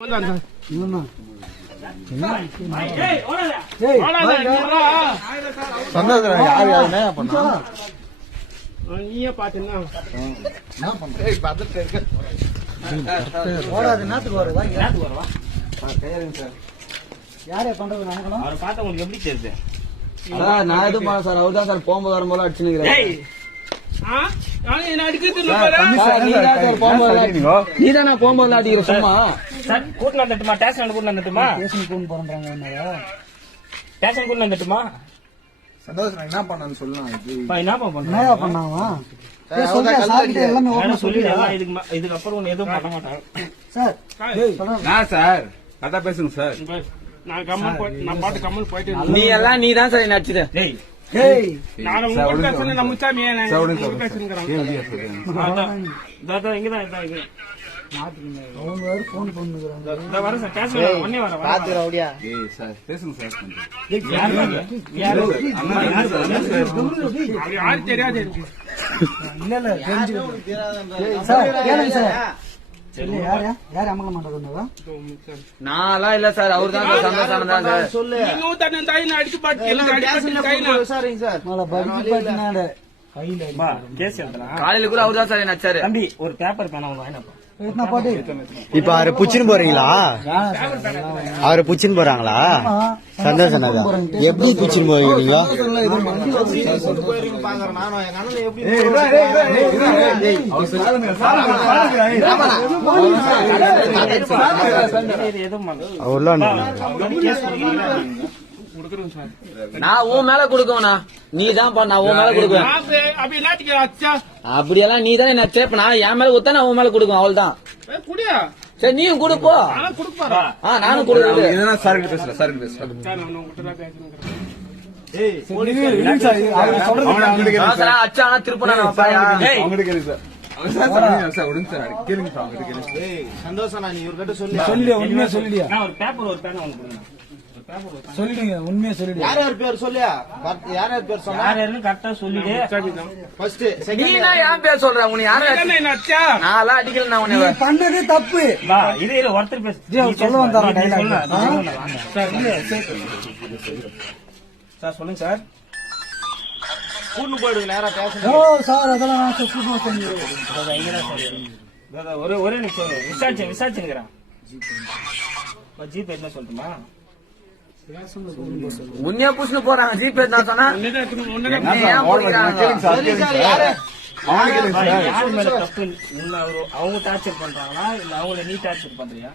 நீயே பாத்தீங்கன்னா யாரே பண்றது அவரை பார்த்தா உங்களுக்கு எப்படி தெரியுது? நான் எதுவும் பண்ண சார், அவர் தான் சார் போகும்போது வரும்போது அடிச்சுக்கிறேன். நீதானா போகும்போது அடிக்கிற சும்மா கூட்டில வந்துட்டுமா? ஸ்டேஷன் கூட்டில வந்துட்டுமா? ஸ்டேஷன் கூட்டில வந்துட்டுமா? சந்தோஷம் என்ன பண்ணான்னு சொல்லலாம். இதுக்கப்புறம் எதுவும் பண்ண மாட்டாங்க சார். கரெக்டா பேசுங்க சார். நான் பாட்டு கம்மல் போயிட்டு நீ எல்லாம் நீ தான் சார் நடிச்சுத. யாரு தெரியாது நான் இல்ல சார், அவரு தான் சந்தோஷம் தான் சார். காலையில கூட அவரு தான் சார் நச்சாரு. தம்பி ஒரு பேப்பர் பேனா வாங்கினப்பா. இப்ப அவரு புச்சின்னு போறீங்களா? அவரு புச்சின்னு போறாங்களா? சந்தோஷம் எப்படி புச்சின்னு போறீங்க? நான் உன் மேல கொடுக்கவனா? நீ தான் நான் உன் மேல கொடுக்குவேன். அப்படியெல்லாம் நீ தான் நச்சே. நான் என் மேல கொடுத்தா நான் உன் மேல கொடுக்குவேன். அவள் தான். சரி நீயும் கொடுப்போ. நானும் கொடுக்குறேன். அச்சா திருப்ப சந்தோஷம். நீ இவர்கிட்ட சொல்லி உண்மையா சொல்லிடியா? ஒரு பேப்பர் ஒரு பேனா ஒன்று சொல்லிடுங்க. உண்மையா சொல்லிடு. யார் யார் பேர் சொல்லியா? யார் யார் பேர் சொன்னா? யார் யாருன்னு கரெக்டா சொல்லிடு. ஃபர்ஸ்ட் நீ நான் யார் பேர் சொல்ற? உன்னை யார நான்லாம் அடிக்கல. நான் உன்னை பண்ணது தப்பு. வா இது ஒருத்தர் பேச சொல்ல வந்தாரா டைலாக்? சார் சொல்லுங்க சார். கூட்டு போயிடுங்க நேரா பேசணும். ஓ சார் அதெல்லாம் நான் கூட்டு போறேன். ஒரே நிமிஷம் விசாரிச்சுங்கிறேன். ஜிபே என்ன சொல்லட்டுமா? உன்னையா புஷ்னு போறாங்க. ஜிபே நான் சொன்னா அவங்க டார்ச்சர் பண்றாங்களா இல்ல அவங்கள நீ டார்ச்சர் பண்றியா?